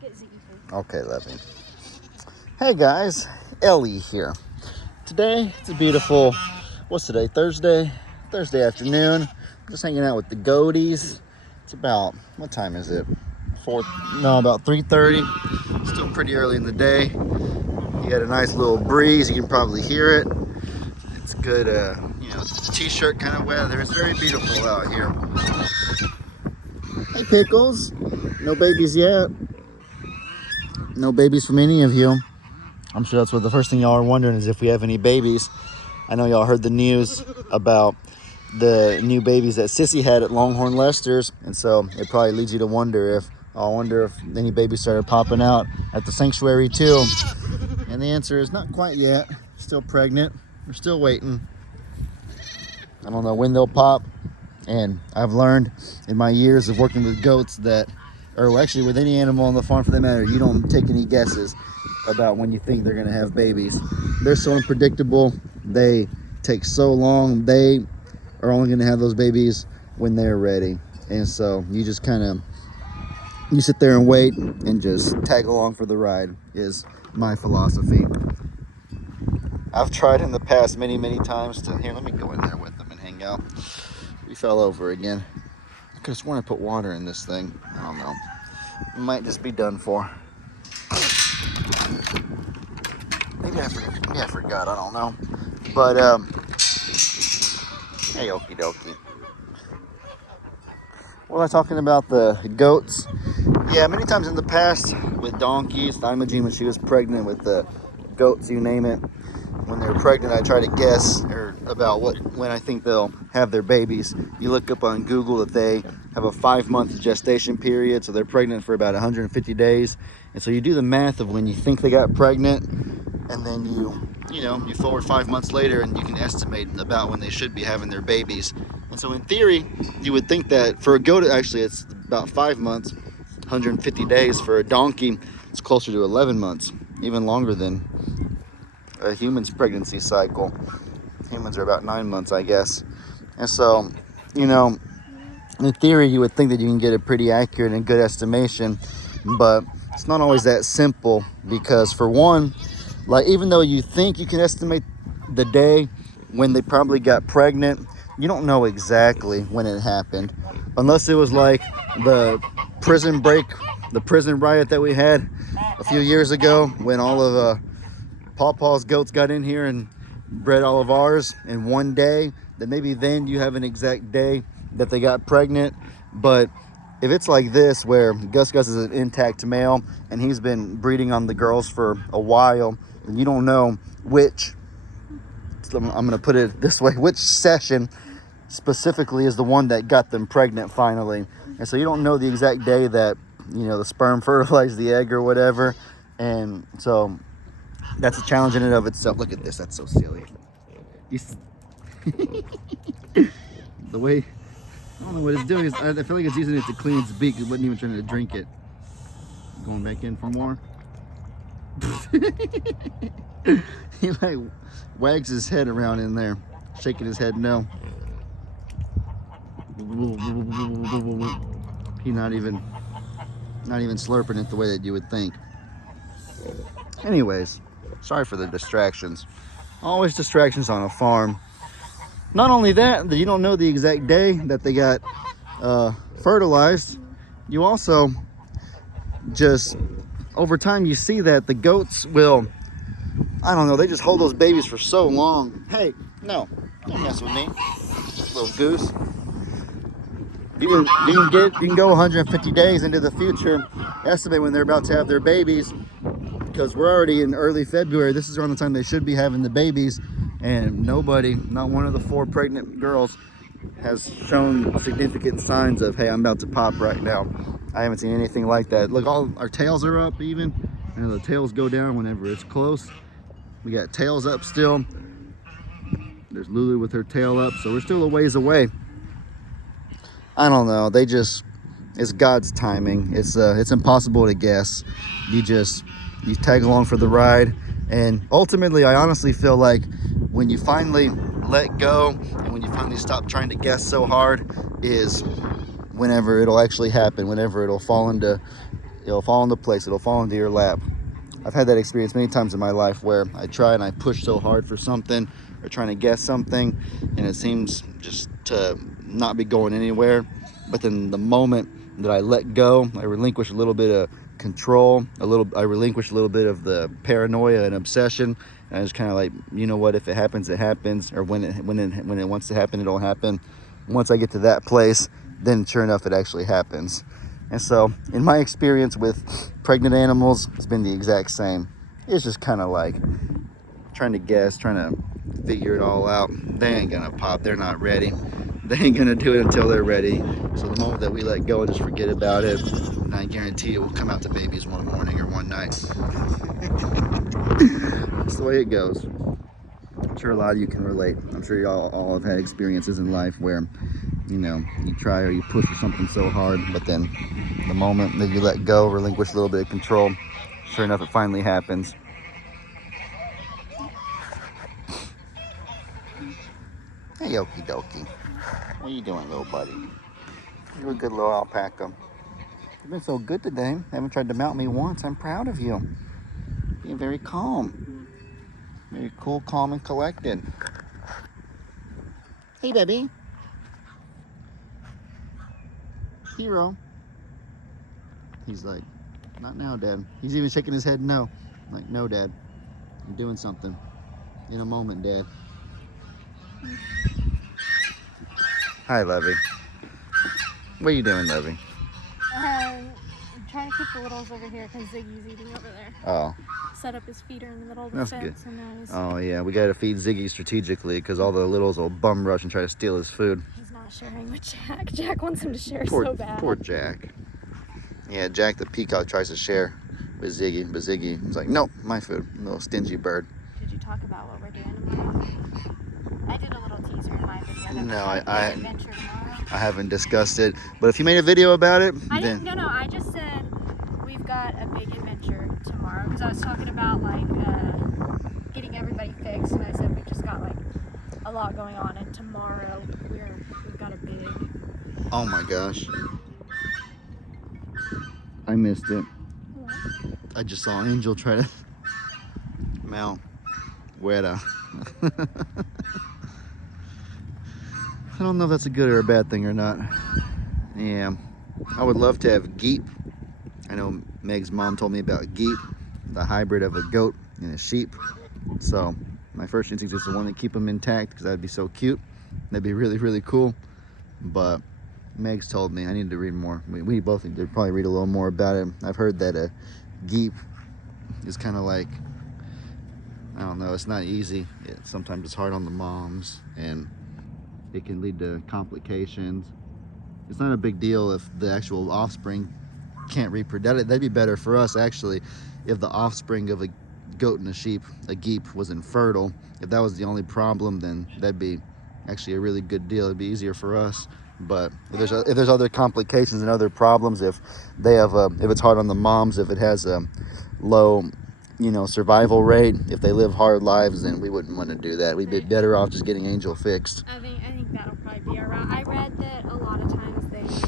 get Ziggy first. Okay, Levy. Hey guys, Ellie here. Today, it's a beautiful, what's today, Thursday afternoon. Just hanging out with the goaties. It's about, what time is it? About 3:30. Still pretty early in the day. You got a nice little breeze, you can probably hear it. It's good, t-shirt kind of weather. It's very beautiful out here. Hey Pickles, no babies yet. No babies from any of you. I'm sure that's what the first thing y'all are wondering is if we have any babies. I know y'all heard the news about the new babies that Sissy had at Longhorn Lester's, and so it probably leads you to wonder if any babies started popping out at the sanctuary too. And the answer is not quite yet. Still pregnant. We're still waiting. I don't know when they'll pop. And I've learned in my years of working with goats that, or actually with any animal on the farm for that matter, you don't take any guesses about when you think they're going to have babies. They're so unpredictable. They take so long. They are only going to have those babies when they're ready. And so you just you sit there and wait and just tag along for the ride is my philosophy. I've tried in the past many times here, let me go in there with them and hang out. We fell over again. I could have sworn I put water in this thing. I don't know. It might just be done for. Maybe I forgot. I don't know. But, hey, okie dokie. Well, I'm talking about the goats. Yeah, many times in the past with donkeys, Imogene, when she was pregnant with the goats, you name it. When they're pregnant, I try to guess about when I think they'll have their babies. You look up on Google that they have a 5-month gestation period, so they're pregnant for about 150 days. And so you do the math of when you think they got pregnant, and then you forward 5 months later, and you can estimate about when they should be having their babies. And so in theory, you would think that for a goat, actually it's about 5 months, 150 days. For a donkey, it's closer to 11 months, even longer than a human's pregnancy cycle. Humans are about 9 months, I guess. And so, in theory, you would think that you can get a pretty accurate and good estimation, but it's not always that simple because, for one, like even though you think you can estimate the day when they probably got pregnant, you don't know exactly when it happened, unless it was like the prison riot that we had a few years ago when all of Pawpaw's goats got in here and bred all of ours in one day. Then you have an exact day that they got pregnant. But if it's like this, where Gus is an intact male and he's been breeding on the girls for a while, and you don't know which, I'm going to put it this way, which session specifically is the one that got them pregnant finally. And so you don't know the exact day that, the sperm fertilized the egg or whatever. And so that's a challenge in and of itself. Look at this. That's so silly. The way, I don't know what it's doing. I feel like it's using it to clean its beak. It wasn't even trying to drink it. Going back in for more. He like wags his head around in there, shaking his head no. He not even slurping it the way that you would think. Anyways, sorry for the distractions. Always distractions on a farm. Not only that you don't know the exact day that they got fertilized, you also just, over time, you see that the goats will, I don't know, they just hold those babies for so long. Hey, no, don't mess with me, little goose. You can go 150 days into the future, estimate when they're about to have their babies, because we're already in early February. This is around the time they should be having the babies, and nobody, not one of the 4 pregnant girls, has shown significant signs of, hey, I'm about to pop right now. I haven't seen anything like that. Look, all our tails are up even. The tails go down whenever it's close. We got tails up still. There's Lulu with her tail up, so we're still a ways away. I don't know. It's God's timing. It's impossible to guess. You tag along for the ride, and ultimately, I honestly feel like when you finally let go and when you finally stop trying to guess so hard is whenever it'll actually happen, whenever it'll fall into it'll fall into place. It'll fall into your lap. I've had that experience many times in my life where I try and I push so hard for something or trying to guess something, and it seems just to not be going anywhere. But then the moment that I let go, I relinquish a little bit of control, I relinquish a little bit of the paranoia and obsession, and I just kind of like, you know what, if it happens, it happens, or when it wants to happen, it'll happen. Once I get to that place, then sure enough, it actually happens. And so in my experience with pregnant animals, it's been the exact same. It's just kind of like trying to guess, trying to figure it all out. They ain't gonna pop, they're not ready. They ain't gonna do it until they're ready. So the moment that we let go and just forget about it, and I guarantee it will come out to babies one morning or one night. That's the way it goes. I'm sure a lot of you can relate. I'm sure y'all all have had experiences in life where, you know, you try or you push for something so hard, but then the moment that you let go, relinquish a little bit of control, sure enough, it finally happens. Hey, okie dokie. What are you doing, little buddy? You're a good little alpaca. You've been so good today. Haven't tried to mount me once. I'm proud of you. Being very calm. Very cool, calm, and collected. Hey, baby. Hero. He's like, not now, Dad. He's even shaking his head no. I'm like, no, Dad. I'm doing something. In a moment, Dad. Hi, Levy. What are you doing, Levy? I'm trying to keep the littles over here because Ziggy's eating over there. Oh. Set up his feeder in the middle of the That's fence. good. And now he's, Oh, yeah. We got to feed Ziggy strategically because all the littles will bum rush and try to steal his food. he's not sharing with Jack. Jack wants him to share so bad. Poor Jack. Yeah, Jack the peacock tries to share with Ziggy, but Ziggy is like, nope, my food. Little stingy bird. Did you talk about what we're doing tomorrow? I did a little teaser in my video. No, Adventure tomorrow. I haven't discussed it, but if you made a video about it, then... No, I just said we've got a big adventure tomorrow because I was talking about like getting everybody fixed, and I said we just got like a lot going on, and tomorrow we've got a big... Oh my gosh. I missed it. What? I just saw Angel try to mount Weta. I don't know if that's a good or a bad thing or not. Yeah, I would love to have Geep. I know Meg's mom told me about Geep, the hybrid of a goat and a sheep. So my first instinct is to want to keep them intact because that'd be so cute. That'd be really, really cool. But Meg's told me I need to read more. We both need to probably read a little more about it. I've heard that a Geep is kind of like, I don't know, it's not easy. Sometimes it's hard on the moms and it can lead to complications. It's not a big deal if the actual offspring can't reproduce. That'd be better for us actually if the offspring of a goat and a sheep, a Geep, was infertile. If that was the only problem, then that'd be actually a really good deal. It'd be easier for us. But if there's other complications and other problems, if they have if it's hard on the moms, if it has a low, you know, survival rate, if they live hard lives, then we wouldn't want to do that. We'd be better off just getting Angel fixed. I think that'll probably be alright. I read that a lot of times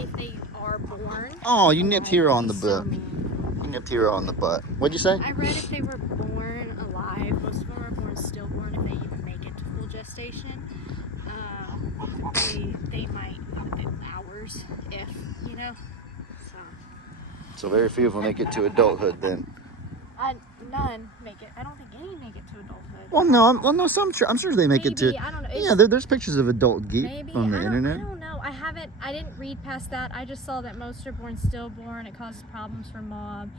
if they are born. Oh, you nipped Hero on the so butt. mean. You nipped Hero on the butt. What'd you say? I read if they were born alive, most of them are born stillborn if they even make it to full gestation. They might within hours, if, you know. So very few of them make it to adulthood then. None make it. I don't think any make it to adulthood. Well, no, I'm sure they make it to. I don't know. Yeah, there's pictures of adult Geep on the internet. I don't know. I didn't read past that. I just saw that most are born stillborn. It causes problems for mom,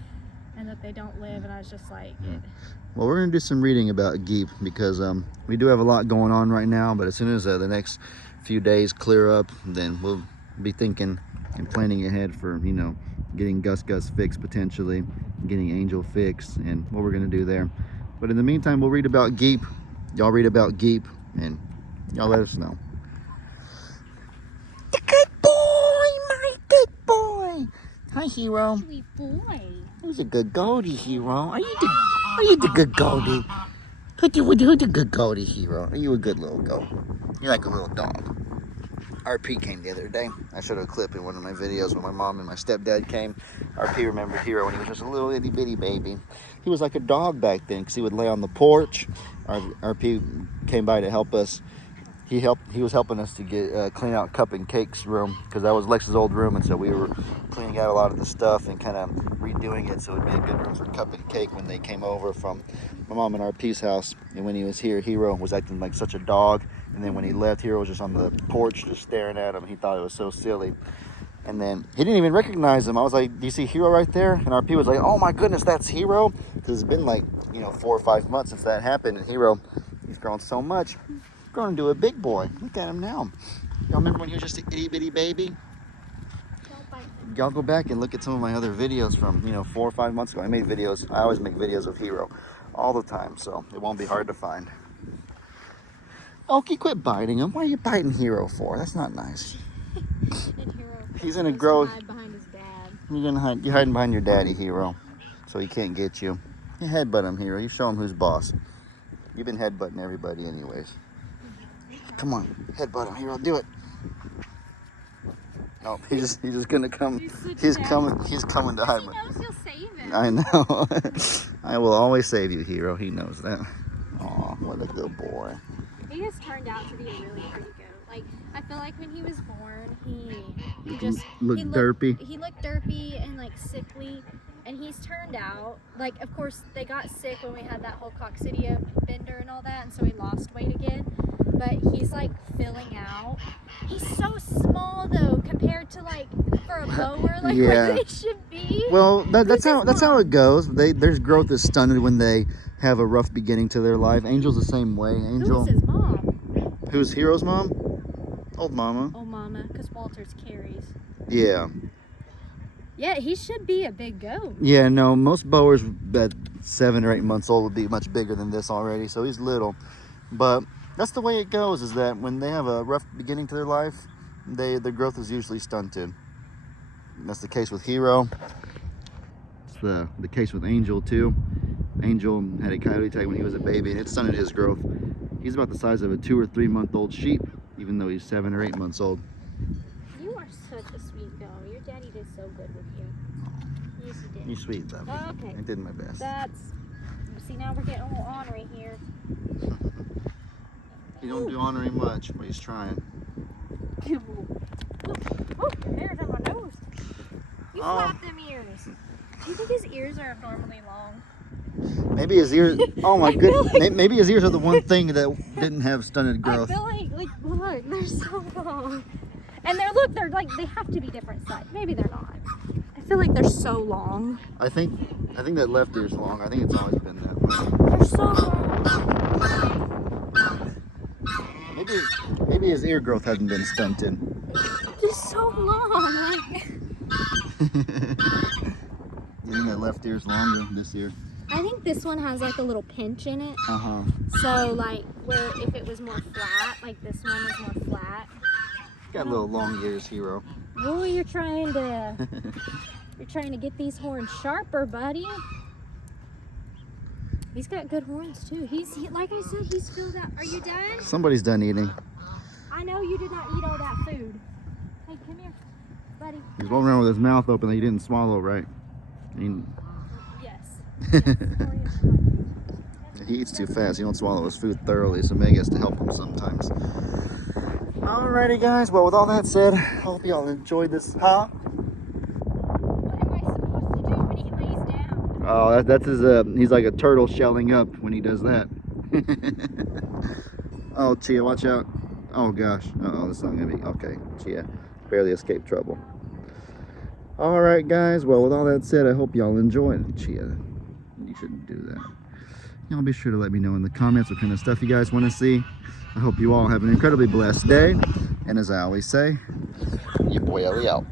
and that they don't live. And I was just like, Well, we're gonna do some reading about Geep because we do have a lot going on right now. But as soon as the next few days clear up, then we'll be thinking and planning ahead for, you know, getting Gus fixed potentially, getting Angel fixed, and what we're gonna do there. But in the meantime, we'll read about Geep. Y'all read about Geep, and y'all let us know. The good boy, my good boy. Hi, Hero. sweet boy. Who's a good goldie, Hero? Are you the good goldie? Who's the good goldie, Hero? Are you a good little goat? You're like a little dog. RP came the other day. I showed a clip in one of my videos when my mom and my stepdad came. RP remembered Hero when he was just a little itty bitty baby. He was like a dog back then because he would lay on the porch. RP came by to help us. He was helping us to get clean out Cup and Cake's room because that was Lex's old room, and so we were cleaning out a lot of the stuff and kind of redoing it so it'd be a good room for Cup and Cake when they came over from my mom and RP's house. And when he was here, Hero was acting like such a dog, and then when he left, Hero was just on the porch just staring at him. He thought it was so silly. And then he didn't even recognize him. I was like, do you see Hero right there? And RP was like, oh my goodness, that's Hero. Because it's been like, 4 or 5 months since that happened. And Hero, he's grown so much. Grown into a big boy. Look at him now. Y'all remember when he was just an itty bitty baby? Y'all go back and look at some of my other videos from, 4 or 5 months ago. I always make videos of Hero all the time, so it won't be hard to find. Okie, quit biting him. What are you biting Hero for? That's not nice. He's gonna grow. Hide behind his dad. You're hiding behind your daddy, Hero, so he can't get you. You headbutt him, Hero. You show him who's boss. You've been headbutting everybody anyways. Come on, headbutt him, Hero. Do it. No, he's just gonna come. He's coming to hide He me. knows you'll save him. I know. I will always save you, Hero. He knows that. Aw, what a good boy. He has turned out to be a really pretty goat. Like, I feel like when he was born, he just Looked derpy. He looked derpy and like sickly, and he's turned out like, of course, they got sick when we had that whole coccidia bender and all that, and so he lost weight again. But he's like filling out. He's so small though compared to like for a bower, like Yeah. where they should be. Well, that's Who's how his it goes. Their growth is stunted when they have a rough beginning to their life. Angel's the same way. Angel. Who's his mom? Who's Hero's mom? Old mama. Oh, mama, because Walter's Carrie's. Yeah. Yeah, he should be a big goat. Yeah, no, most boers at 7 or 8 months old would be much bigger than this already, so he's little. But that's the way it goes, is that when they have a rough beginning to their life, their growth is usually stunted. And that's the case with Hero. It's the case with Angel too. Angel had a coyote tag when he was a baby, and it stunted his growth. He's about the size of a 2 or 3 month old sheep, even though he's 7 or 8 months old. You are such a sweet girl. Your daddy did so good with you. Yes, he did. You're sweet, Bubby. Oh, okay. I did my best. See, now we're getting a little ornery here. He don't do honorary much, but he's trying. Oh, your hair's on my nose. You flap them ears. Do you think his ears are abnormally long? Maybe his ears. Oh my goodness. Maybe his ears are the one thing that didn't have stunted growth. I feel like look, they're so long. And they're like, they have to be different size. Maybe they're not. I feel like they're so long. I think that left ear's long. I think it's always been that way. They're so long. Maybe his ear growth hasn't been stunted. They're so long. Like, You think that left ear's longer this ear? I think this one has like a little pinch in it. Uh-huh. So like where if it was more flat, like this one is more flat. Got little long ears, Hero. Oh, you're trying to get these horns sharper, buddy. He's got good horns too. Like I said, he's filled out. Are you done? Somebody's done eating. I know you did not eat all that food. Hey, come here, buddy. He's walking around with his mouth open that he didn't swallow right. Yes. He eats too fast. He don't swallow his food thoroughly, so Meg has to help him sometimes. Alrighty, guys. Well, with all that said, I hope y'all enjoyed this. Huh? What am I supposed to do when he lays down? Oh, that's his. He's like a turtle shelling up when he does that. Oh, Chia, watch out. Oh gosh. Uh-oh, that's not gonna be okay. Chia barely escaped trouble. Alright, guys. Well, with all that said, I hope y'all enjoyed. Chia, you shouldn't do that. Y'all be sure to let me know in the comments what kind of stuff you guys want to see. I hope you all have an incredibly blessed day. And as I always say, your boy Ellie out.